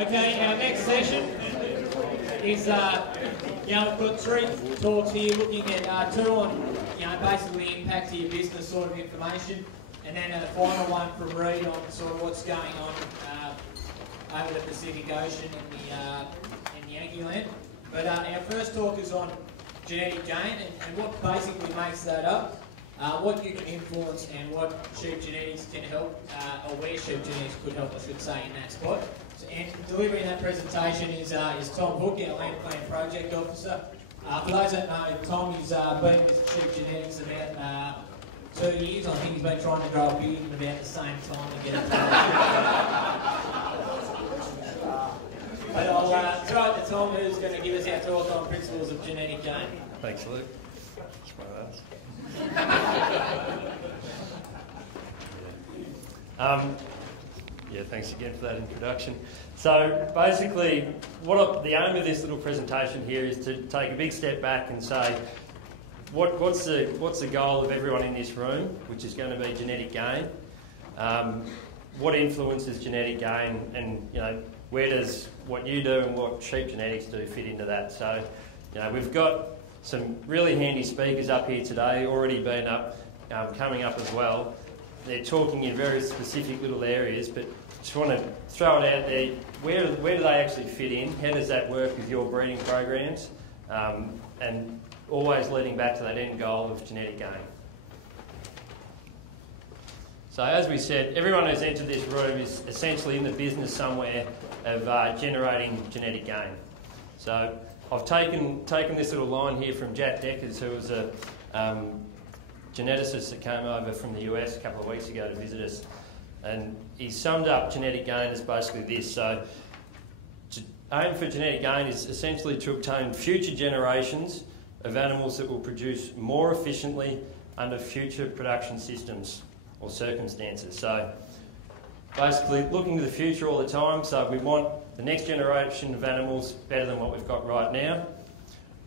Okay, our next session is, we've got 3 talks here looking at 2 on, basically impact to your business sort of information, and then a final one from Reed on sort of what's going on over the Pacific Ocean in Yankee Land. But our first talk is on genetic gain and what basically makes that up, what you can influence and what sheep genetics can help, or where sheep genetics could help, I should say, in that spot. And delivering that presentation is Tom Hooke, our Land Plan Project Officer. For those that know, Tom has been with sheep genetics about 2 years. I think he's been trying to grow a beard at about the same time to get it But I'll throw it to Tom, who's going to give us our talk on principles of genetic gain. Thanks, Luke. That's one of those. Thanks again for that introduction. So basically, the aim of this little presentation here is to take a big step back and say, what's the goal of everyone in this room, which is going to be genetic gain? What influences genetic gain, and where does what you do and what sheep genetics do fit into that? So, we've got some really handy speakers up here today, already been up, coming up as well. They're talking in very specific little areas, but just want to throw it out there. Where do they actually fit in? How does that work with your breeding programs? And always leading back to that end goal of genetic gain. So as we said, everyone who's entered this room is essentially in the business somewhere of generating genetic gain. So I've taken this little line here from Jack Deckers, who was a geneticist that came over from the US a couple of weeks ago to visit us. And he summed up genetic gain as basically this. So to aim for genetic gain is essentially to obtain future generations of animals that will produce more efficiently under future production systems or circumstances. So basically looking to the future all the time. So we want the next generation of animals better than what we've got right now.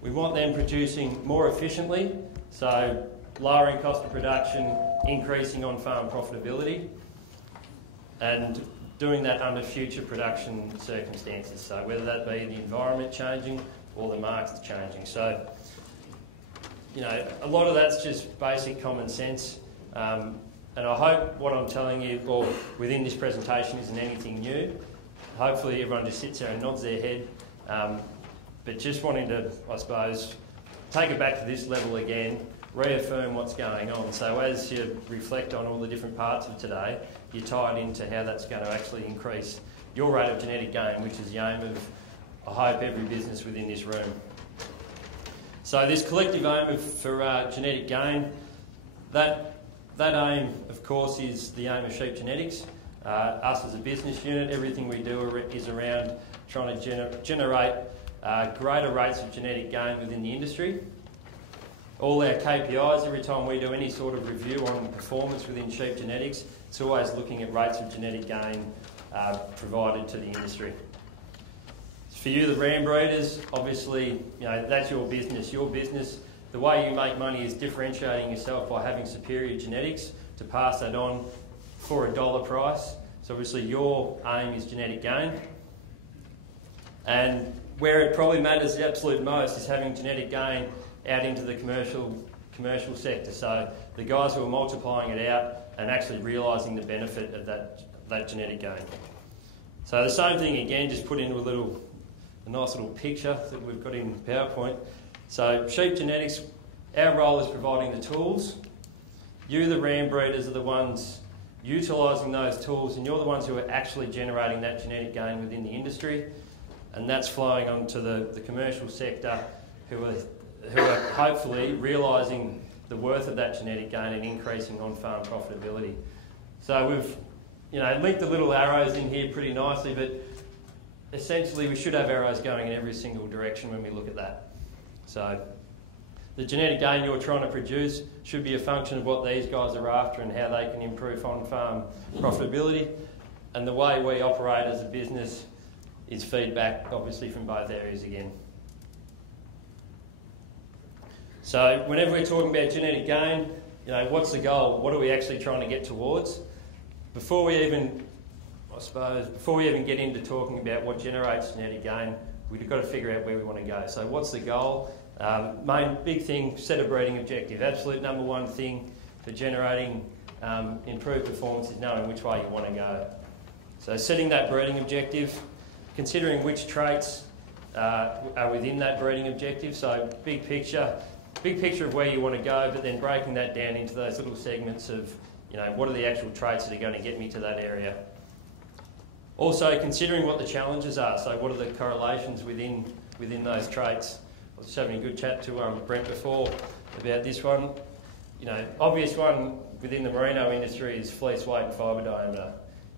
We want them producing more efficiently, so lowering cost of production, increasing on-farm profitability, and doing that under future production circumstances. So whether that be the environment changing or the markets changing. So, a lot of that's just basic common sense. And I hope what I'm telling you, or within this presentation, isn't anything new. Hopefully everyone just sits there and nods their head. But just wanting to, I suppose, take it back to this level again, reaffirm what's going on. So as you reflect on all the different parts of today, you tie it into how that's going to actually increase your rate of genetic gain, which is the aim of, I hope, every business within this room. So this collective aim for genetic gain, that aim, of course, is the aim of sheep genetics. Us as a business unit, everything we do is around trying to generate greater rates of genetic gain within the industry. All our KPIs, every time we do any sort of review on performance within sheep genetics, it's always looking at rates of genetic gain provided to the industry. For you, the ram breeders, obviously, that's your business. Your business, the way you make money is differentiating yourself by having superior genetics to pass that on for $1 price. So obviously your aim is genetic gain. And where it probably matters the absolute most is having genetic gain out into the commercial sector. So the guys who are multiplying it out and actually realising the benefit of that genetic gain. So the same thing again, just put into a nice little picture that we've got in PowerPoint. So sheep genetics, our role is providing the tools. You, the ram breeders, are the ones utilising those tools, and you're the ones who are actually generating that genetic gain within the industry, and that's flowing onto the commercial sector, who are hopefully realising the worth of that genetic gain and increasing on-farm profitability. So we've linked the little arrows in here pretty nicely, but essentially we should have arrows going in every single direction when we look at that. So the genetic gain you're trying to produce should be a function of what these guys are after and how they can improve on-farm profitability. And the way we operate as a business is feedback, obviously, from both areas again. So whenever we're talking about genetic gain, what's the goal? What are we actually trying to get towards? Before we even I suppose, before we even get into talking about what generates genetic gain, we've got to figure out where we want to go. So what's the goal? Main big thing, set a breeding objective. Absolute number one thing for generating improved performance is knowing which way you want to go. So setting that breeding objective, considering which traits are within that breeding objective. So big picture of where you want to go, but then breaking that down into those little segments of, what are the actual traits that are going to get me to that area. Also considering what the challenges are. So what are the correlations within those traits. I was just having a good chat to Brent before about this one. Obvious one within the merino industry is fleece weight and fibre diameter.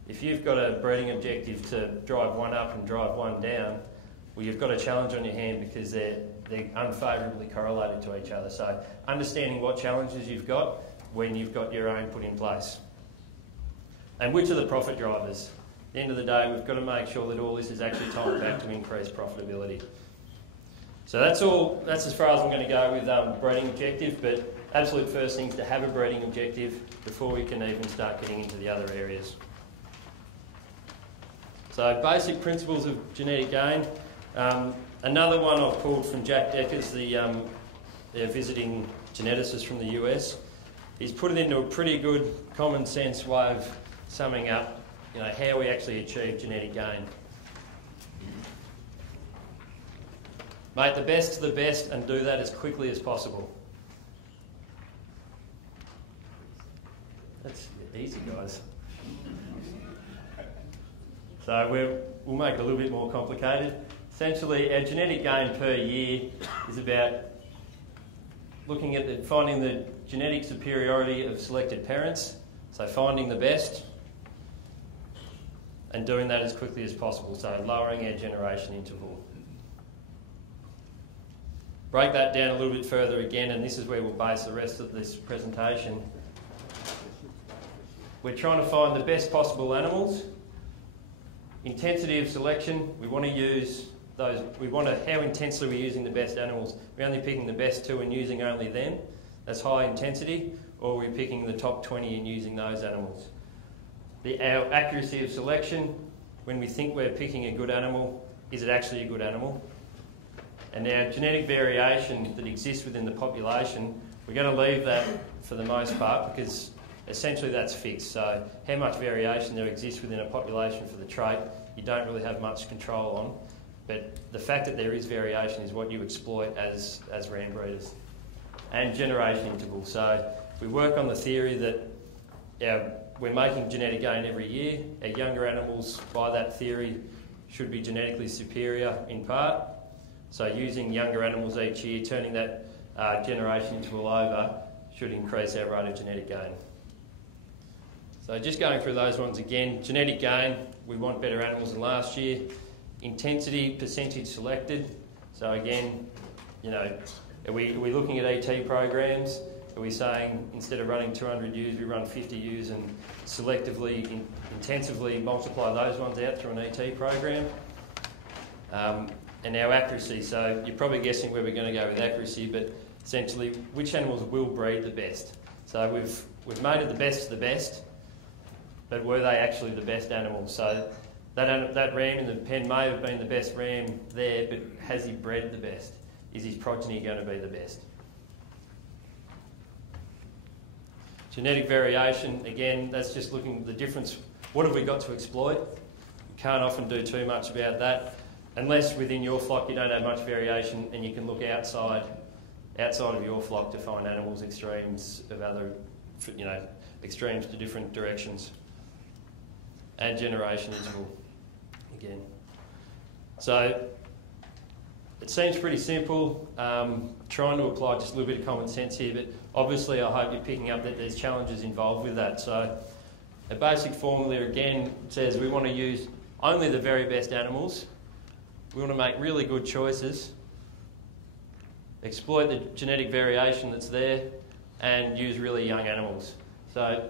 If you've got a breeding objective to drive one up and drive one down, well, you've got a challenge on your hand because they're unfavourably correlated to each other. So understanding what challenges you've got when you've got your own put in place. And which are the profit drivers? At the end of the day, we've got to make sure that all this is actually tied back to increase profitability. So that's as far as I'm going to go with breeding objective, but absolute first thing is to have a breeding objective before we can even start getting into the other areas. So basic principles of genetic gain. Another one I've pulled from Jack Decker's, their visiting geneticist from the US. He's put it into a pretty good common sense way of summing up how we actually achieve genetic gain. Make the best to the best and do that as quickly as possible. That's easy, guys. So we'll make it a little bit more complicated. Essentially, our genetic gain per year is about looking at finding the genetic superiority of selected parents, so finding the best, and doing that as quickly as possible, so lowering our generation interval. Break that down a little bit further again, and this is where we'll base the rest of this presentation. We're trying to find the best possible animals. Intensity of selection, we want to use those, how intensely we're using the best animals. We're only picking the best two and using only them. That's high intensity, or we're picking the top 20 and using those animals. Our accuracy of selection, when we think we're picking a good animal, is it actually a good animal? And our genetic variation that exists within the population, we're going to leave that for the most part because essentially that's fixed. So how much variation there exists within a population for the trait, you don't really have much control on. But the fact that there is variation is what you exploit as ram breeders. And generation interval. So we work on the theory that we're making genetic gain every year. Our younger animals, by that theory, should be genetically superior in part. So using younger animals each year, turning that generation interval over, should increase our rate of genetic gain. So just going through those ones again, genetic gain, we want better animals than last year. Intensity, percentage selected. So again, are we looking at ET programs? Are we saying instead of running 200 ewes, we run 50 ewes and selectively, intensively multiply those ones out through an ET program? And our accuracy, so you're probably guessing where we're going to go with accuracy, but essentially which animals will breed the best. So we've made it the best of the best, but were they actually the best animals? So that ram in the pen may have been the best ram there, but has he bred the best? Is his progeny going to be the best? Genetic variation, again, that's just looking at the difference. What have we got to exploit? You can't often do too much about that, unless within your flock you don't have much variation and you can look outside of your flock to find animals extremes of other, extremes to different directions. And generation interval, again. So it seems pretty simple, trying to apply just a little bit of common sense here, but obviously I hope you're picking up that there's challenges involved with that. So a basic formula again says we want to use only the very best animals. We want to make really good choices, exploit the genetic variation that's there, and use really young animals. So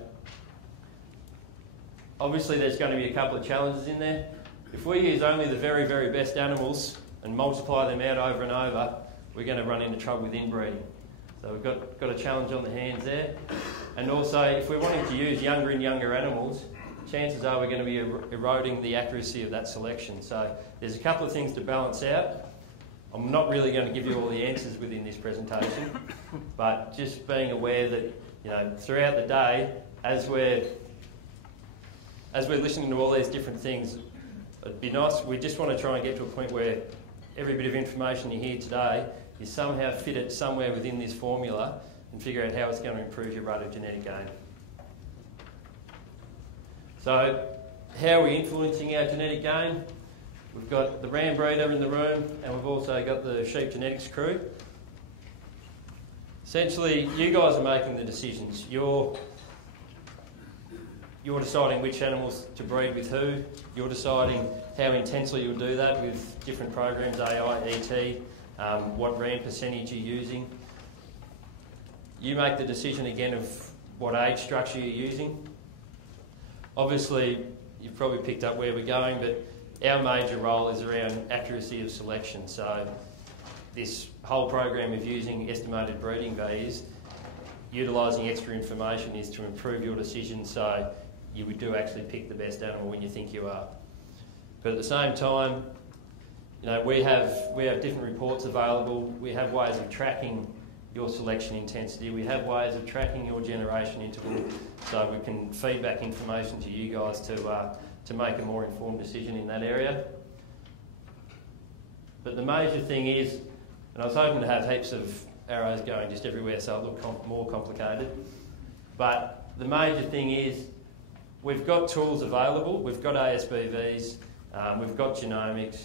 obviously there's going to be a couple of challenges in there. If we use only the very, very best animals and multiply them out over and over, we're going to run into trouble with inbreeding. So we've got a challenge on the hands there. And also, if we're wanting to use younger and younger animals, chances are we're going to be eroding the accuracy of that selection. So there's a couple of things to balance out. I'm not really going to give you all the answers within this presentation, but just being aware that throughout the day, as we're listening to all these different things, it'd be nice. We just want to try and get to a point where every bit of information you hear today, you somehow fit it somewhere within this formula and figure out how it's going to improve your rate of genetic gain. So, how are we influencing our genetic gain? We've got the ram breeder in the room, and we've also got the sheep genetics crew. Essentially, you guys are making the decisions. You're deciding which animals to breed with who. You're deciding how intensely you'll do that with different programs, AI, ET, what ram percentage you're using. You make the decision again of what age structure you're using. Obviously, you've probably picked up where we're going, but our major role is around accuracy of selection. So this whole program of using estimated breeding values, utilising extra information, is to improve your decision so you do actually pick the best animal when you think you are. But at the same time, we have different reports available. We have ways of tracking your selection intensity. We have ways of tracking your generation interval, so we can feed back information to you guys to make a more informed decision in that area. But the major thing is, and I was hoping to have heaps of arrows going just everywhere so it looked more complicated, but the major thing is we've got tools available. We've got ASBVs, we've got genomics.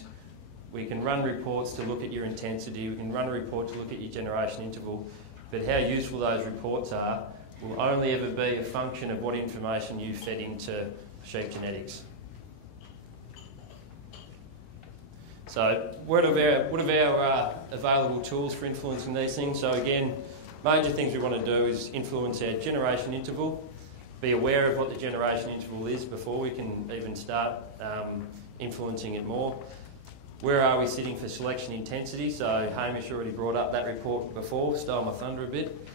We can run reports to look at your intensity, we can run a report to look at your generation interval, but how useful those reports are will only ever be a function of what information you fed into sheep genetics. So what are our available tools for influencing these things? So again, major things we want to do is influence our generation interval, be aware of what the generation interval is before we can even start influencing it more. Where are we sitting for selection intensity? So Hamish already brought up that report before, stole my thunder a bit.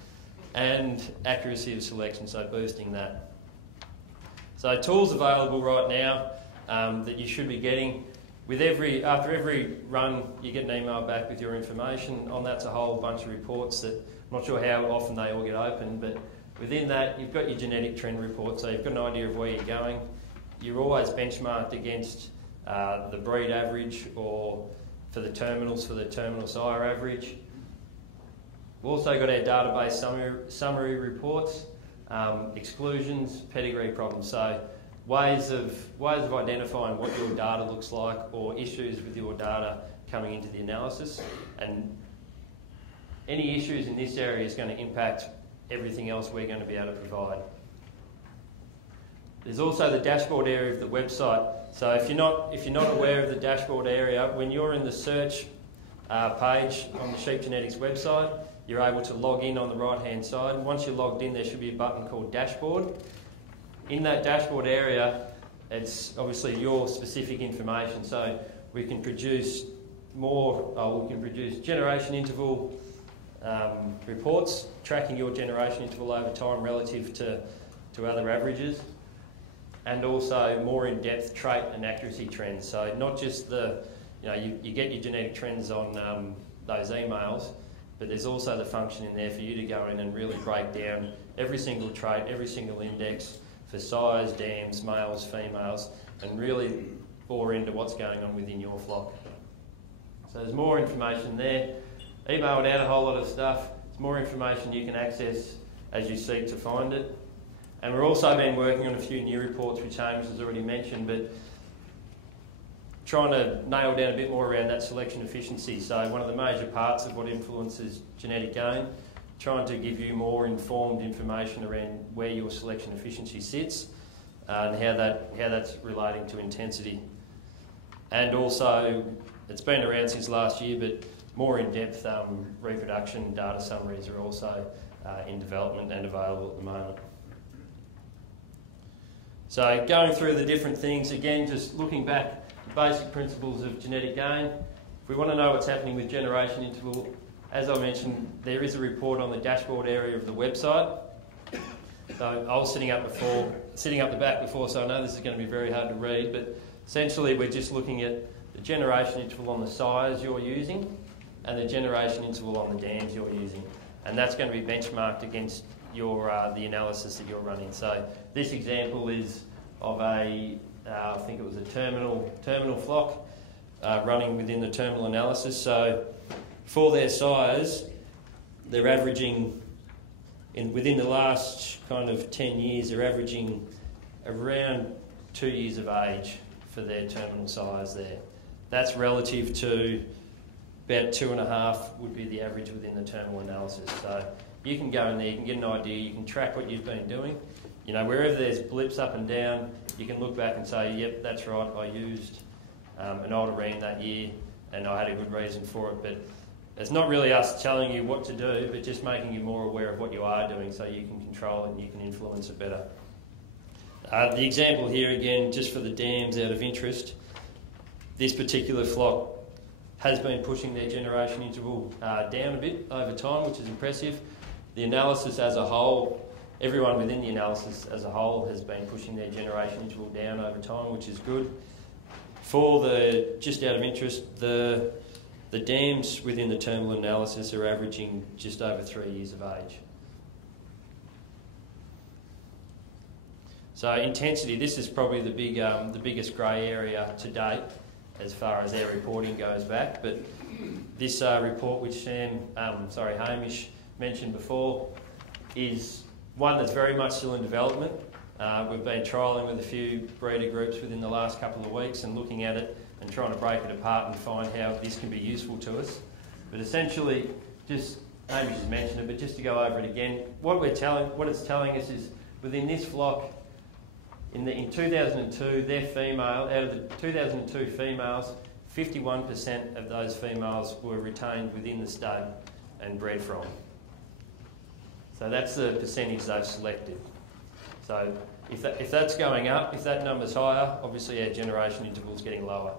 And accuracy of selection, so boosting that. So tools available right now that you should be getting. After every run, you get an email back with your information. On that's a whole bunch of reports that I'm not sure how often they all get open, but within that, you've got your genetic trend report, so you've got an idea of where you're going. You're always benchmarked against the breed average, or for the terminal sire average. We've also got our database summary reports, exclusions, pedigree problems. So ways of identifying what your data looks like or issues with your data coming into the analysis. And any issues in this area is going to impact everything else we're going to be able to provide. There's also the dashboard area of the website. So if you're not aware of the dashboard area, when you're in the search page on the Sheep Genetics website, you're able to log in on the right-hand side. Once you're logged in, there should be a button called Dashboard. In that dashboard area, it's obviously your specific information. So we can produce generation interval reports, tracking your generation interval over time relative to other averages, and also more in-depth trait and accuracy trends. So not just you get your genetic trends on those emails, but there's also the function in there for you to go in and really break down every single trait, every single index for size, dams, males, females, and really bore into what's going on within your flock. So there's more information there. Emailed out a whole lot of stuff. It's more information you can access as you seek to find it. And we've also been working on a few new reports, which Hamish has already mentioned, but trying to nail down a bit more around that selection efficiency. So one of the major parts of what influences genetic gain, trying to give you more informed information around where your selection efficiency sits and how that's relating to intensity. And also, it's been around since last year, but more in-depth reproduction data summaries are also in development and available at the moment. So going through the different things, again, just looking back, the basic principles of genetic gain. If we want to know what's happening with generation interval, as I mentioned, there is a report on the dashboard area of the website. So I was setting up before sitting up the back before, so I know this is going to be very hard to read, but essentially we're just looking at the generation interval on the sires you're using and the generation interval on the dams you're using. And that's going to be benchmarked against your the analysis that you're running. So this example is of I think it was a terminal flock running within the terminal analysis. So for their sires, they're averaging, within the last kind of 10 years, they're averaging around 2 years of age for their terminal sires there. That's relative to about 2.5 would be the average within the terminal analysis. So you can go in there, you can get an idea, you can track what you've been doing. You know, wherever there's blips up and down, you can look back and say, yep, that's right, I used an Alderine that year and I had a good reason for it. But it's not really us telling you what to do, but just making you more aware of what you are doing so you can control it and you can influence it better. The example here again, just for the dams out of interest, this particular flock has been pushing their generation interval down a bit over time, which is impressive. The analysis as a whole, everyone within the analysis as a whole has been pushing their generation interval down over time, which is good. For the, just out of interest, the dams within the terminal analysis are averaging just over 3 years of age. So intensity, this is probably the biggest grey area to date as far as our reporting goes back. But this report, which Hamish mentioned before, is one that's very much still in development. We've been trialling with a few breeder groups within the last couple of weeks and looking at it and trying to break it apart and find how this can be useful to us. But essentially, just Hamish has mentioned it, but just to go over it again, what it's telling us is within this flock, in 2002, their female, out of the 2002 females, 51% of those females were retained within the stud and bred from. So that's the percentage they've selected. So if that's going up, if that number's higher, obviously our generation interval's getting lower.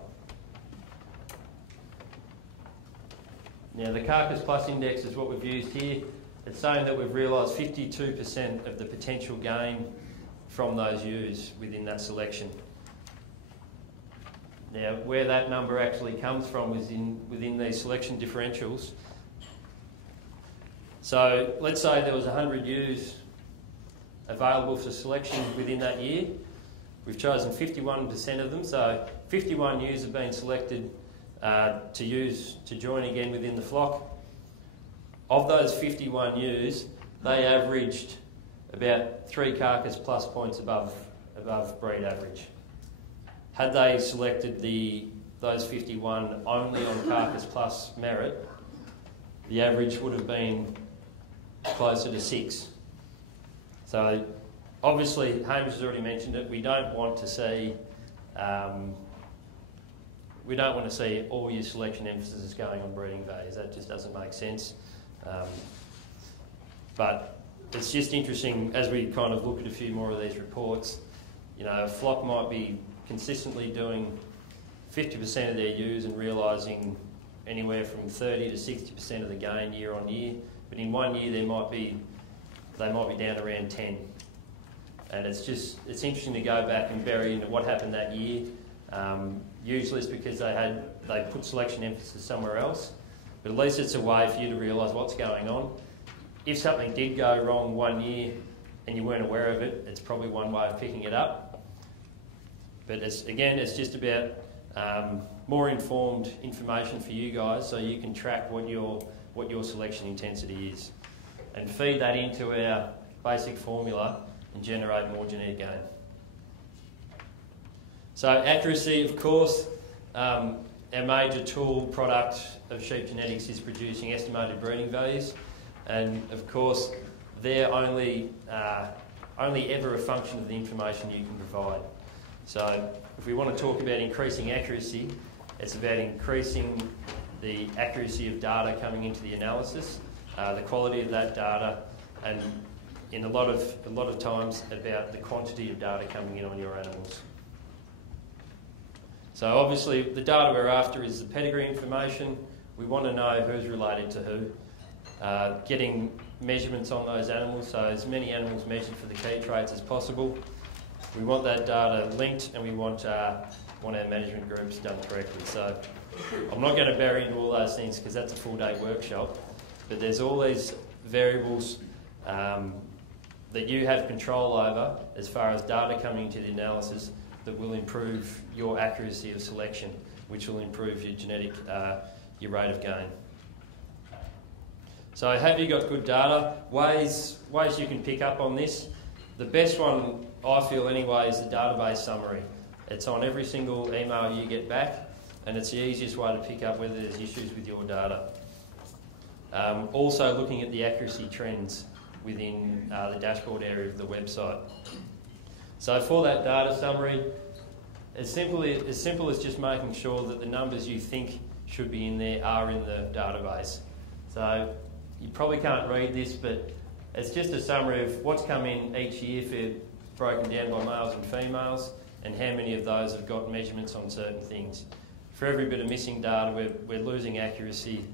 Now the Carcass Plus Index is what we've used here. It's saying that we've realised 52% of the potential gain from those ewes within that selection. Now, where that number actually comes from is within these selection differentials. So let's say there was 100 ewes available for selection within that year. We've chosen 51% of them, so 51 ewes have been selected to join again within the flock. Of those 51 ewes, they averaged about 3 Carcass Plus points above breed average. Had they selected those 51 only on Carcass Plus merit, the average would have been closer to 6. So obviously, Hamish has already mentioned it, we don't want to see all your selection emphasis going on breeding values. That just doesn't make sense. But it's just interesting as we kind of look at a few more of these reports. You know, a flock might be consistently doing 50% of their ewes and realising anywhere from 30 to 60% of the gain year on year. But in 1 year they might be down around 10. And it's interesting to go back and bury into what happened that year. Usually it's because they put selection emphasis somewhere else. But at least it's a way for you to realise what's going on. If something did go wrong 1 year and you weren't aware of it, it's probably one way of picking it up. But it's just about more informed information for you guys so you can track what your selection intensity is and feed that into our basic formula and generate more genetic gain. So accuracy, of course, our major tool product of sheep genetics is producing estimated breeding values. And of course, they're only ever a function of the information you can provide. So if we want to talk about increasing accuracy, it's about increasing the accuracy of data coming into the analysis, the quality of that data, and in a lot of times about the quantity of data coming in on your animals. So obviously the data we're after is the pedigree information. We want to know who's related to who. Getting measurements on those animals, so as many animals measured for the key traits as possible. We want that data linked, and we want our management groups done correctly. So I'm not going to bury into all those things because that's a full-day workshop, but there's all these variables that you have control over as far as data coming into the analysis that will improve your accuracy of selection, which will improve your genetic, your rate of gain. So have you got good data? Ways you can pick up on this. The best one, I feel anyway, is the database summary. It's on every single email you get back, and it's the easiest way to pick up whether there's issues with your data. Also looking at the accuracy trends within the dashboard area of the website. So for that data summary, as simple as just making sure that the numbers you think should be in there are in the database. So you probably can't read this, but it's just a summary of what's come in each year for broken down by males and females, and how many of those have got measurements on certain things. For every bit of missing data, we're losing accuracy,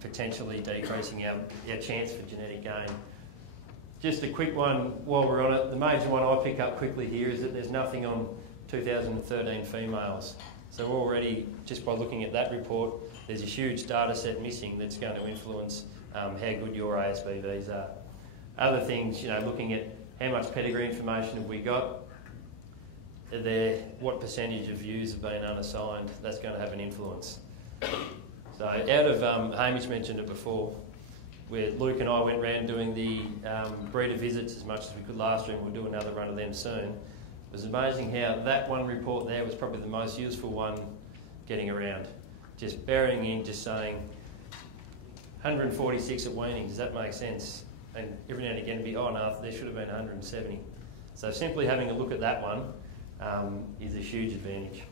potentially decreasing our chance for genetic gain. Just a quick one while we're on it. The major one I pick up quickly here is that there's nothing on 2013 females. So already, just by looking at that report, there's a huge data set missing that's going to influence how good your ASBVs are. Other things, looking at how much pedigree information have we got, what percentage of views have been unassigned, that's going to have an influence. So out of, Hamish mentioned it before, where Luke and I went round doing the breeder visits as much as we could last year, and we'll do another run of them soon. It was amazing how that one report there was probably the most useful one getting around. Just burying in, just saying 146 at weaning, does that make sense? And every now and again it'd be, oh no, there should have been 170. So simply having a look at that one is a huge advantage.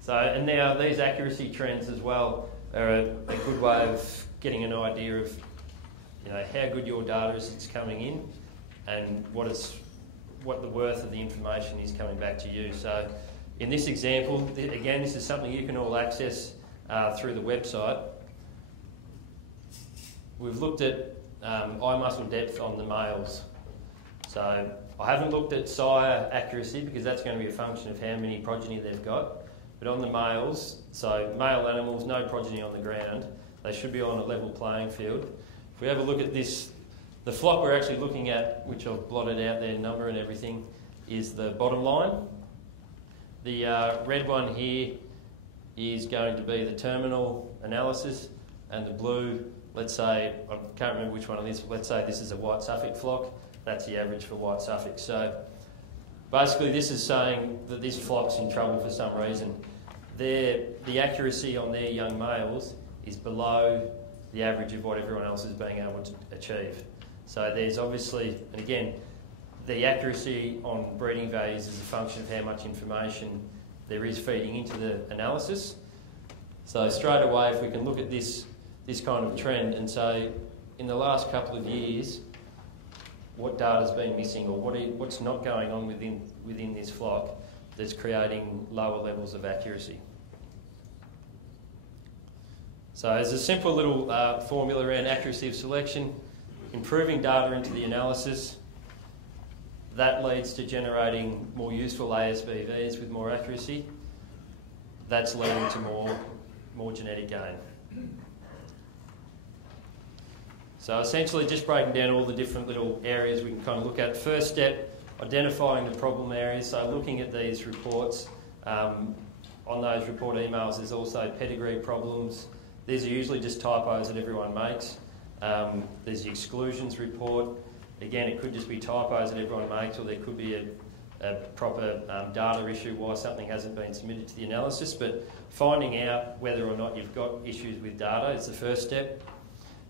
So, and now these accuracy trends as well are a good way of getting an idea of, how good your data is that's coming in, and what the worth of the information is coming back to you. So, in this example, again, this is something you can all access through the website. We've looked at eye muscle depth on the males. So I haven't looked at sire accuracy because that's going to be a function of how many progeny they've got. But on the males, so male animals, no progeny on the ground, they should be on a level playing field. If we have a look at this, the flock we're actually looking at, which I've blotted out their number and everything, is the bottom line. The red one here is going to be the terminal analysis, and the blue, let's say, I can't remember which one it is, but let's say this is a white Suffolk flock. That's the average for white Suffolk. So basically this is saying that this flock's in trouble for some reason. The accuracy on their young males is below the average of what everyone else is being able to achieve. So there's obviously, and again, the accuracy on breeding values is a function of how much information there is feeding into the analysis. So straight away, if we can look at this kind of trend and say, in the last couple of years, what data's been missing, or what's not going on within this flock that's creating lower levels of accuracy. So as a simple little formula around accuracy of selection, improving data into the analysis, that leads to generating more useful ASBVs with more accuracy. That's leading to more genetic gain. So essentially just breaking down all the different little areas we can kind of look at. First step, identifying the problem areas. So looking at these reports, on those report emails there's also pedigree problems. These are usually just typos that everyone makes. There's the exclusions report. Again, it could just be typos that everyone makes, or there could be a proper data issue why something hasn't been submitted to the analysis. But finding out whether or not you've got issues with data is the first step.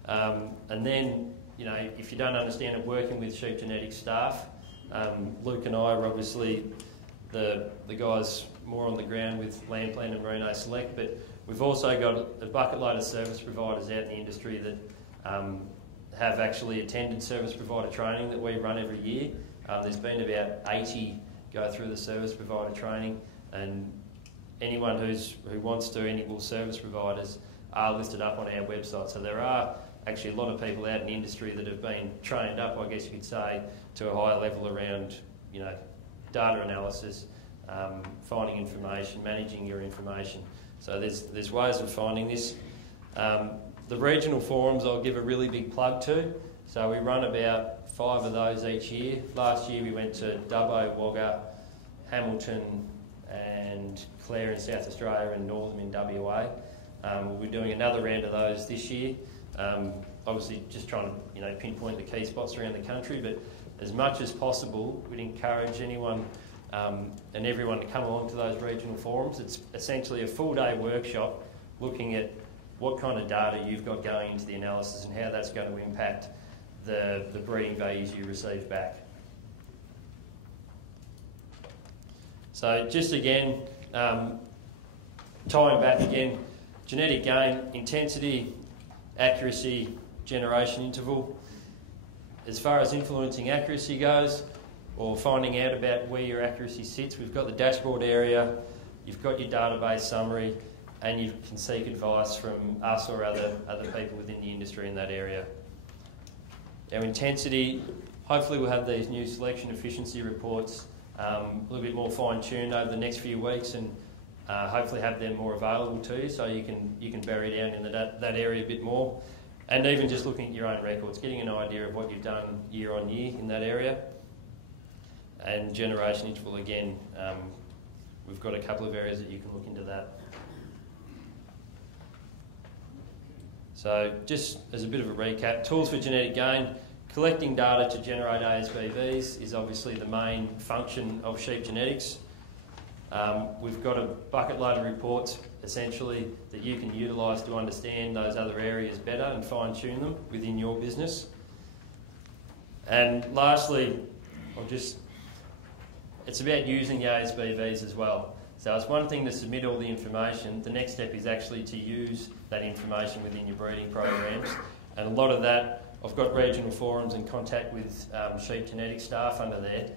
And then, if you don't understand it, working with sheep genetics staff. Luke and I are obviously the guys more on the ground with Land Plan and Merino Select, but we've also got a bucket load of service providers out in the industry that have actually attended service provider training that we run every year. There's been about 80 go through the service provider training, and anyone who wants to, any service providers are listed up on our website. So there are actually a lot of people out in the industry that have been trained up, I guess you could say, to a higher level around, data analysis, finding information, managing your information. So there's ways of finding this. The regional forums I'll give a really big plug to. So we run about 5 of those each year. Last year we went to Dubbo, Wagga, Hamilton and Clare in South Australia and Northam in WA. We'll be doing another round of those this year. Obviously just trying to pinpoint the key spots around the country, but as much as possible we'd encourage anyone and everyone to come along to those regional forums. It's essentially a full day workshop looking at what kind of data you've got going into the analysis and how that's going to impact the breeding values you receive back. So just again, tying back again, genetic gain, intensity, accuracy, generation interval. As far as influencing accuracy goes, or finding out about where your accuracy sits, we've got the dashboard area, you've got your database summary, and you can seek advice from us or other people within the industry in that area. Our intensity, hopefully we'll have these new selection efficiency reports a little bit more fine-tuned over the next few weeks, and hopefully have them more available to you so you can bury down into that area a bit more. And even just looking at your own records, getting an idea of what you've done year on year in that area. And generation interval again, we've got a couple of areas that you can look into that. So just as a bit of a recap, tools for genetic gain, collecting data to generate ASBVs is obviously the main function of sheep genetics. We've got a bucket load of reports essentially that you can utilise to understand those other areas better and fine-tune them within your business. And lastly, it's about using the ASBVs as well. So it's one thing to submit all the information, the next step is actually to use that information within your breeding programs. And a lot of that, I've got regional forums and contact with sheep genetic staff under there.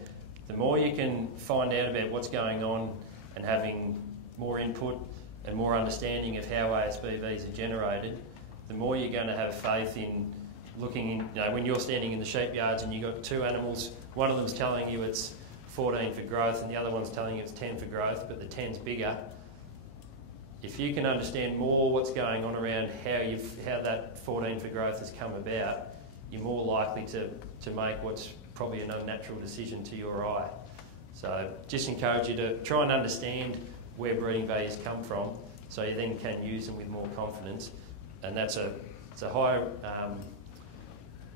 The more you can find out about what's going on and having more input and more understanding of how ASBVs are generated, the more you're going to have faith in looking in, when you're standing in the sheep yards and you've got 2 animals, one of them's telling you it's 14 for growth and the other one's telling you it's 10 for growth, but the 10's bigger. If you can understand more what's going on around how that 14 for growth has come about, you're more likely to make what's probably an unnatural decision to your eye. So just encourage you to try and understand where breeding values come from so you then can use them with more confidence, and it's a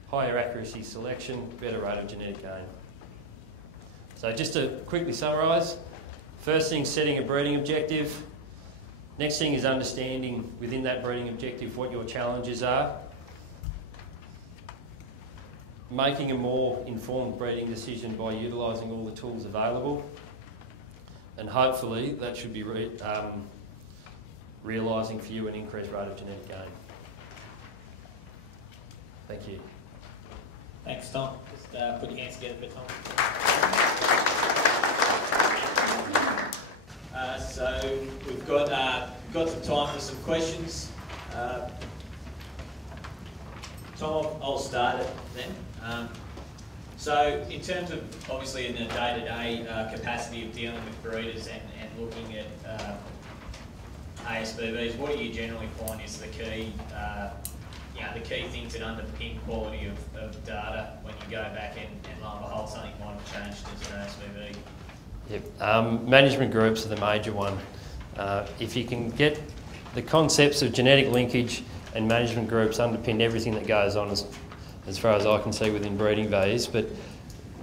higher accuracy selection, better rate of genetic gain. So just to quickly summarise, first thing, setting a breeding objective. Next thing is understanding within that breeding objective what your challenges are. Making a more informed breeding decision by utilising all the tools available. And hopefully that should be realising for you an increased rate of genetic gain. Thank you. Thanks, Tom. Just put your hands together for Tom. So we've got some time for some questions. Tom, I'll start it then. So in terms of obviously in the day-to-day capacity of dealing with breeders and looking at ASBVs, what do you generally find is the key, the key things that underpin quality of data when you go back and lo and behold something might have changed as an ASBV? Yep. Management groups are the major one. If you can get the concepts of genetic linkage and management groups underpin everything that goes on as far as I can see within breeding values, but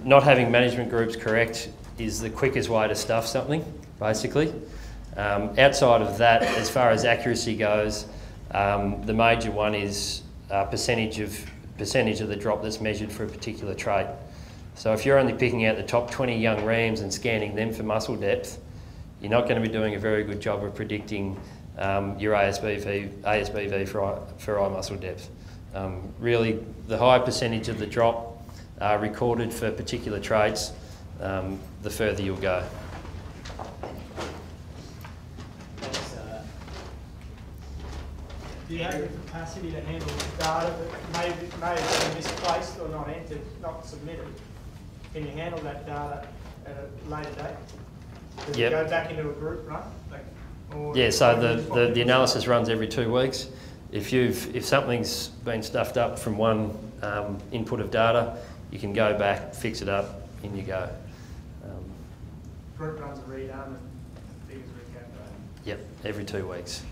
not having management groups correct is the quickest way to stuff something, basically. Outside of that, as far as accuracy goes, the major one is percentage of the drop that's measured for a particular trait. So if you're only picking out the top 20 young rams and scanning them for muscle depth, you're not going to be doing a very good job of predicting your ASBV for eye muscle depth. Really, the higher percentage of the drop recorded for particular traits, the further you'll go. Do you have the capacity to handle data that may have been misplaced or not entered, not submitted? Can you handle that data at a later date? Does Yep. it go back into a group run? Yeah, so the analysis runs every 2 weeks. If something's been stuffed up from one input of data, you can go back, fix it up, in you go. Group runs are redone and figures recalculated. Yep, every 2 weeks.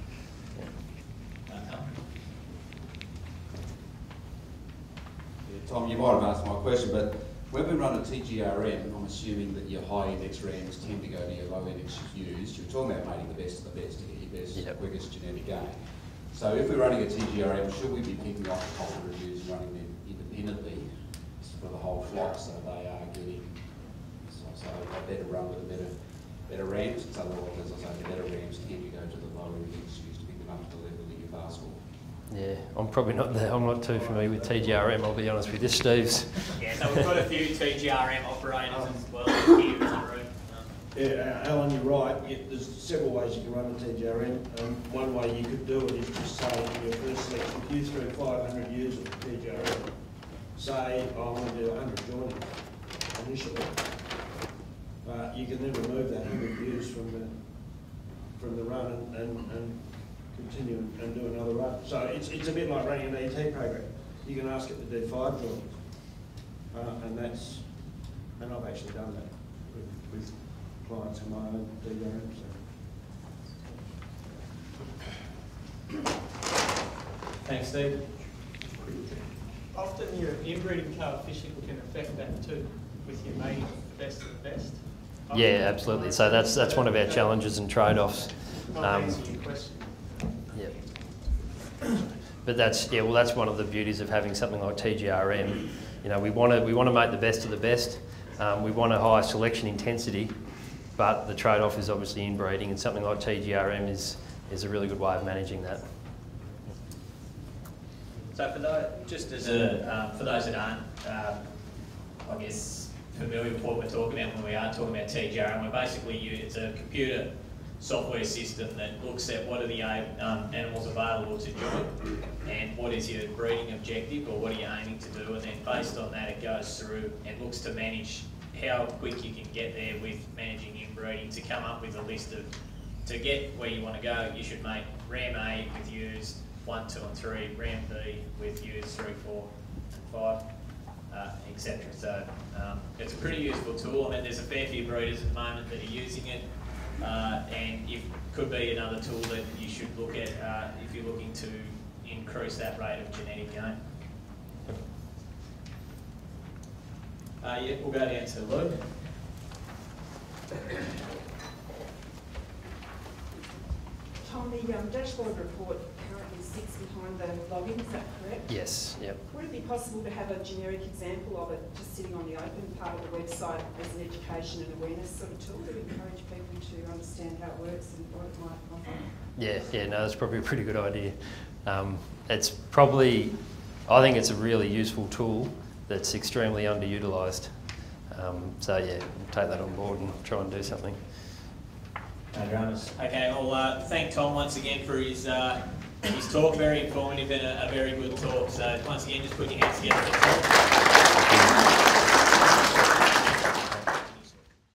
Tom, you might have answered my question, but when we run a TGRM, I'm assuming that your high index RAMs tend to go to your low index used. You're talking about making the best of the best to get your best, Yep. quickest genetic gain. So if we're running a TGRM, should we be picking off the top reviews and running them independently for the whole flock so they are getting so a better run with a better RAMs? It's otherwise, as I say, the better RAMs tend to go to the lower index used to pick them up to the level that you've asked for. Yeah, I'm not too familiar with TGRM, I'll be honest with you, Steve's. Yeah, so we've got a few TGRM operators as well here in the room. Yeah, Alan, you're right. There's several ways you can run a TGRM. One way you could do it is just say in your first selection, if you threw 500 ewes of TGRM, say I want to do 100 joinings initially, but you can then remove that 100 ewes from the run and continue and do another run. So it's a bit like running an ET program. You can ask it to do 5 joinings, and I've actually done that with clients in my own DRM. Thanks, Steve. Often your inbreeding coefficient can affect that too, with your mating the best of the best. Yeah, absolutely. So that's one of our challenges and trade-offs. I'll answer your question. Yeah. But that's one of the beauties of having something like TGRM. You know, we want to make the best of the best. We want a high selection intensity, but the trade-off is obviously inbreeding, and something like TGRM is a really good way of managing that. So for those, for those that aren't, I guess, familiar with what we're talking about when we are talking about TGRM, we're basically it's a computer software system that looks at what are the animals available to join and what is your breeding objective or what are you aiming to do, and then based on that it goes through and looks to manage how quick you can get there with managing inbreeding to come up with a list of, to get where you want to go, you should make RAM A with ewes 1, 2 and 3, RAM B with ewes 3, 4 and 5, etc. So it's a pretty useful tool. I mean, there's a fair few breeders at the moment that are using it, and it could be another tool that you should look at if you're looking to increase that rate of genetic gain. Yeah, we'll go down to Luke. Tom, the dashboard report currently sits behind the login, is that correct? Yes, yep. Would it be possible to have a generic example of it just sitting on the open part of the website as an education and awareness sort of tool to encourage people to understand how it works and what it might offer? Yeah, no, that's probably a pretty good idea. It's probably, I think it's a really useful tool that's extremely underutilised. So yeah, we'll take that on board and try and do something. No dramas. Okay, well, thank Tom once again for his talk. Very informative and a very good talk. So once again, just put your hands together for Tom.